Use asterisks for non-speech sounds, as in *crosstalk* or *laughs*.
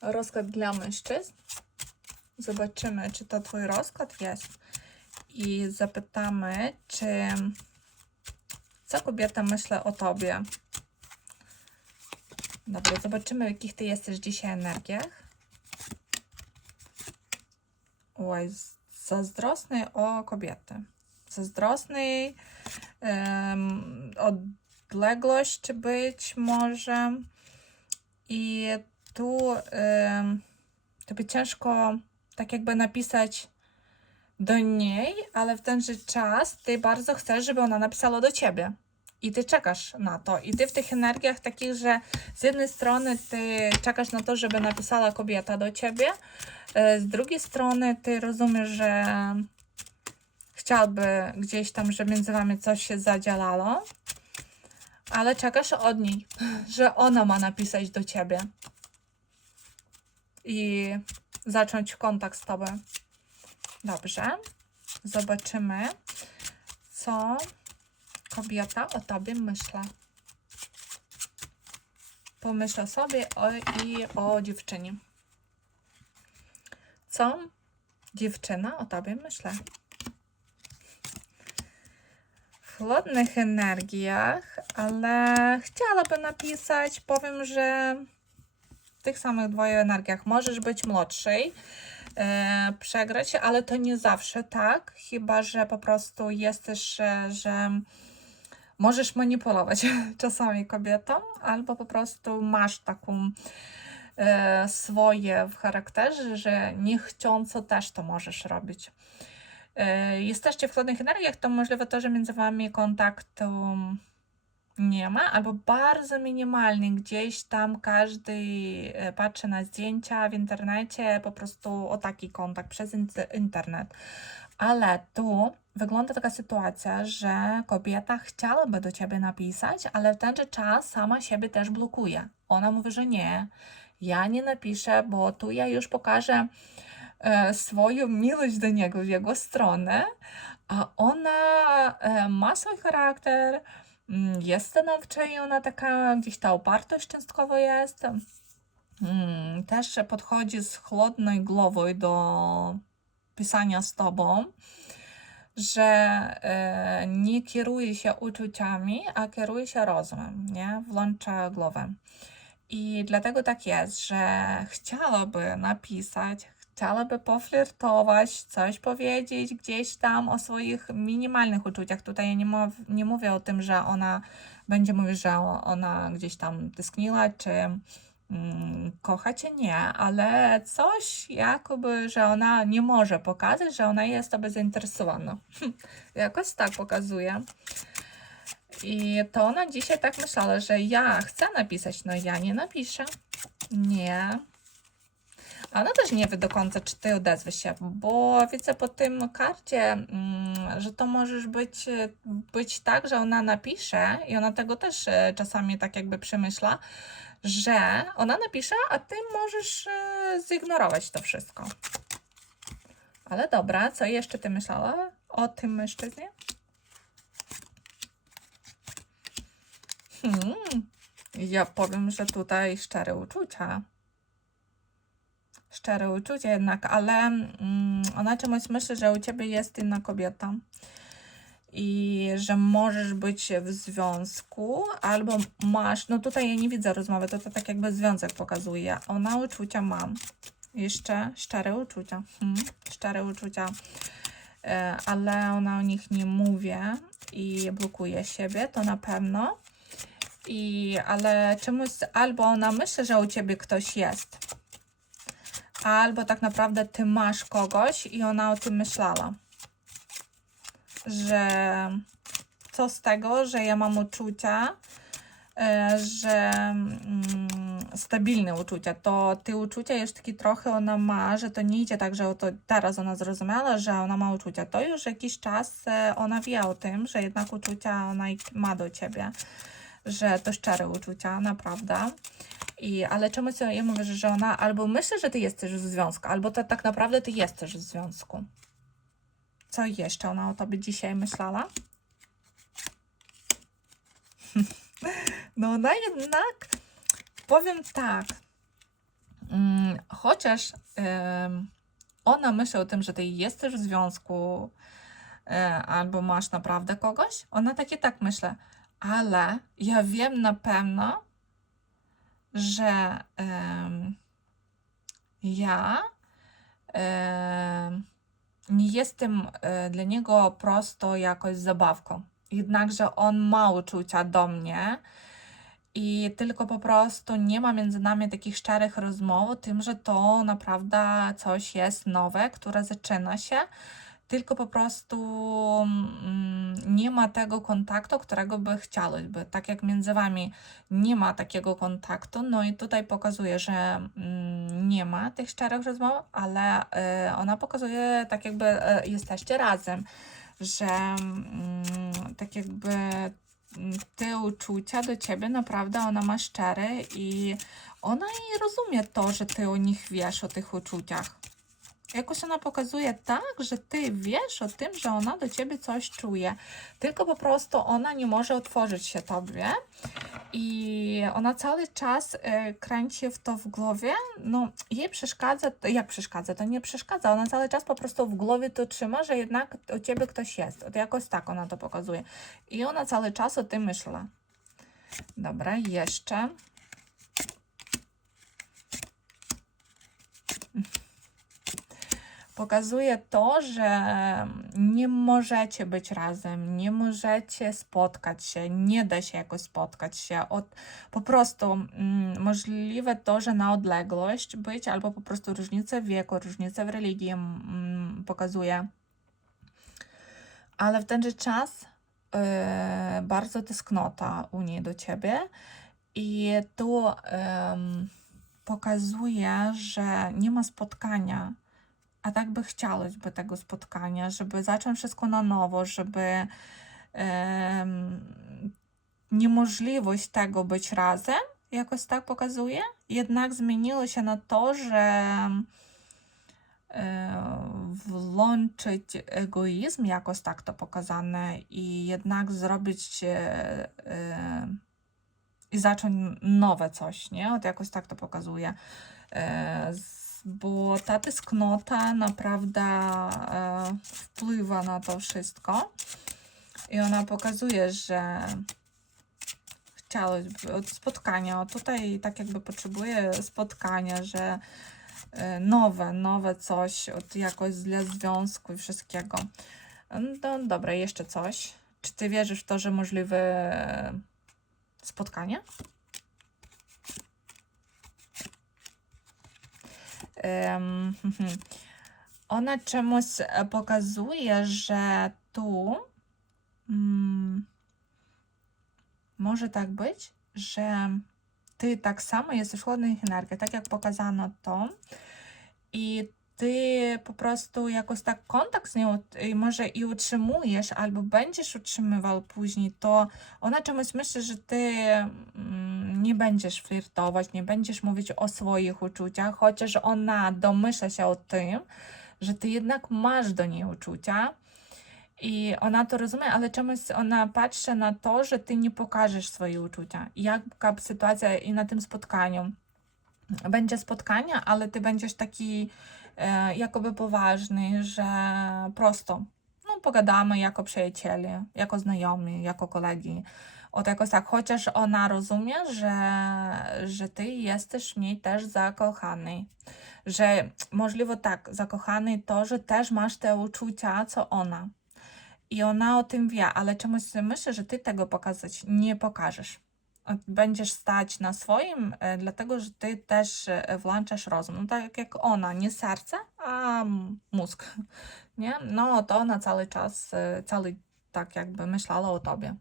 Rozkład dla mężczyzn. Zobaczymy, czy to Twój rozkład jest. I zapytamy, czy co kobieta myśli o Tobie. Dobra, zobaczymy, w jakich Ty jesteś dzisiaj energiach. Oj, zazdrosny o kobiety. Zazdrosny, em, odległość być może. I tu tobie ciężko tak jakby napisać do niej, ale w tenże czas ty bardzo chcesz, żeby ona napisała do ciebie. I ty czekasz na to. I ty w tych energiach takich, że z jednej strony ty czekasz na to, żeby napisała kobieta do ciebie, e, z drugiej strony ty rozumiesz, że chciałby gdzieś tam, żeby między wami coś się zadzielało, ale czekasz od niej, *laughs* że ona ma napisać do ciebie i zacząć kontakt z tobą. Dobrze. Zobaczymy, co kobieta o tobie myśli. Pomyśl o sobie o, i o dziewczynie. Co dziewczyna o tobie myśli? W chłodnych energiach, ale chciałaby napisać, powiem, że tych samych dwoje energiach możesz być młodszej, e, przegrać, ale to nie zawsze tak, chyba że po prostu jesteś, że, że możesz manipulować *laughs* czasami kobietą, albo po prostu masz taką e, swoje w charakterze, że niechcąco też to możesz robić. E, jesteście w chłodnych energiach, to możliwe to, że między wami kontaktu nie ma, albo bardzo minimalnie gdzieś tam każdy e, patrzy na zdjęcia w internecie, po prostu o taki kontakt przez inter- internet. Ale tu wygląda taka sytuacja, że kobieta chciałaby do ciebie napisać, ale w ten czas sama siebie też blokuje. Ona mówi, że nie, ja nie napiszę, bo tu ja już pokażę e, swoją miłość do niego w jego stronę, a ona e, ma swój charakter, jest stanowcza i ona taka, gdzieś ta upartość częstkowo jest. Mm, Też podchodzi z chłodnej głową do pisania z tobą, że e, nie kieruje się uczuciami, a kieruje się rozumem, nie? Włącza głowę. I dlatego tak jest, że chciałaby napisać, chciałaby poflirtować, coś powiedzieć gdzieś tam o swoich minimalnych uczuciach. Tutaj ja nie, mów, nie mówię o tym, że ona będzie mówić, że ona gdzieś tam tęskniła, czy mm, kocha cię, nie, ale coś jakoby, że ona nie może pokazać, że ona jest tobie zainteresowana. *laughs* Jakoś tak pokazuje. I to ona dzisiaj tak myślała, że ja chcę napisać, no ja nie napiszę. Nie. Ona też nie wie do końca, czy ty odezwiesz się, bo widzę po tym karcie, mm, że to możesz być, e, być tak, że ona napisze i ona tego też e, czasami tak jakby przemyśla, że ona napisze, a ty możesz e, zignorować to wszystko. Ale dobra, co jeszcze ty myślała o tym mężczyźnie? Hmm, ja powiem, że tutaj szczere uczucia. Szczere uczucie jednak, ale mm, ona czemuś myśli, że u ciebie jest inna kobieta i że możesz być w związku, albo masz, no tutaj ja nie widzę rozmowy, to, to tak jakby związek pokazuje. Ona uczucia mam. Jeszcze szczere uczucia. Hmm, szczere uczucia. E, ale ona o nich nie mówi i blokuje siebie, to na pewno. I, ale czemuś, albo ona myśli, że u ciebie ktoś jest, albo tak naprawdę ty masz kogoś i ona o tym myślała. Że co z tego, że ja mam uczucia, e, że mm, stabilne uczucia, to te uczucia już taki trochę ona ma, że to nie idzie tak, że to teraz ona zrozumiała, że ona ma uczucia. To już jakiś czas e, ona wie o tym, że jednak uczucia ona ma do ciebie, że to szczere uczucia, naprawdę. I, ale czemuś ja mówię, że ona albo myśli, że ty jesteś w związku, albo to tak naprawdę ty jesteś w związku. Co jeszcze ona o tobie dzisiaj myślała? *laughs* No ona jednak, powiem tak, mm, chociaż em, ona myśli o tym, że ty jesteś w związku e, albo masz naprawdę kogoś, ona tak i tak myśli, ale ja wiem na pewno, że ja nie jestem e, dla niego prosto jakoś zabawką. Jednakże on ma uczucia do mnie i tylko po prostu nie ma między nami takich szczerych rozmów tym, że to naprawdę coś jest nowe, które zaczyna się. Tylko po prostu mm, nie ma tego kontaktu, którego by chciałyby. Tak jak między wami nie ma takiego kontaktu, no i tutaj pokazuje, że mm, nie ma tych szczerych rozmów, ale y, ona pokazuje tak jakby y, jesteście razem, że mm, tak jakby te uczucia do ciebie naprawdę ona ma szczere i ona i rozumie to, że ty o nich wiesz, o tych uczuciach. Jakoś ona pokazuje tak, że ty wiesz o tym, że ona do ciebie coś czuje, tylko po prostu ona nie może otworzyć się tobie i ona cały czas e, kręci w to w głowie. No, jej przeszkadza, jak przeszkadza, to nie przeszkadza, ona cały czas po prostu w głowie to trzyma, że jednak u ciebie ktoś jest. Jakoś tak ona to pokazuje. I ona cały czas o tym myśli. Dobra, jeszcze. Pokazuje to, że nie możecie być razem, nie możecie spotkać się, nie da się jakoś spotkać się. Od, po prostu mm, możliwe to, że na odległość być, albo po prostu różnica wieku, różnica w religii mm, pokazuje. Ale w ten czas e, bardzo tęsknota u niej do ciebie i em, pokazuje, że nie ma spotkania a tak by chciałeś by tego spotkania, żeby zacząć wszystko na nowo, żeby em, niemożliwość tego być razem jakoś tak pokazuje, jednak zmieniło się na to, że e, włączyć egoizm, jakoś tak to pokazane, i jednak zrobić e, e, i zacząć nowe coś, nie? Od jakoś tak to pokazuje. E, bo ta tęsknota naprawdę e, wpływa na to wszystko. I ona pokazuje, że chciałaby od spotkania. Tutaj tak jakby potrzebuje spotkania, że e, nowe, nowe coś, od jakoś dla związku i wszystkiego. No dobra, jeszcze coś. Czy ty wierzysz w to, że możliwe spotkanie? *laughs* ona czemuś e, pokazuje, że tu mm, może tak być, że ty tak samo jesteś w chłodnych tak jak pokazano to, i ty po prostu jakoś tak kontakt z nią i może i utrzymujesz, albo będziesz utrzymywał później, to ona czemuś myśli, że ty mm, nie będziesz flirtować, nie będziesz mówić o swoich uczuciach, chociaż ona domyśla się o tym, że ty jednak masz do niej uczucia. I ona to rozumie, ale czemuś ona patrzy na to, że ty nie pokażesz swoje uczucia. Jaka sytuacja i na tym spotkaniu. Będzie spotkanie, ale ty będziesz taki jakoby poważny, że prosto no, pogadamy jako przyjaciele, jako znajomi, jako kolegi. Od jakoś tak, chociaż ona rozumie, że, że ty jesteś w niej też zakochany. Że możliwe tak, zakochany to, że też masz te uczucia, co ona. I ona o tym wie, ale czemuś myślę, że ty tego pokazać nie pokażesz. Będziesz stać na swoim, e, dlatego że ty też e, włączasz rozum. No tak jak ona, nie serce, a mózg. *laughs* Nie? No to ona cały czas, e, cały tak jakby myślała o tobie.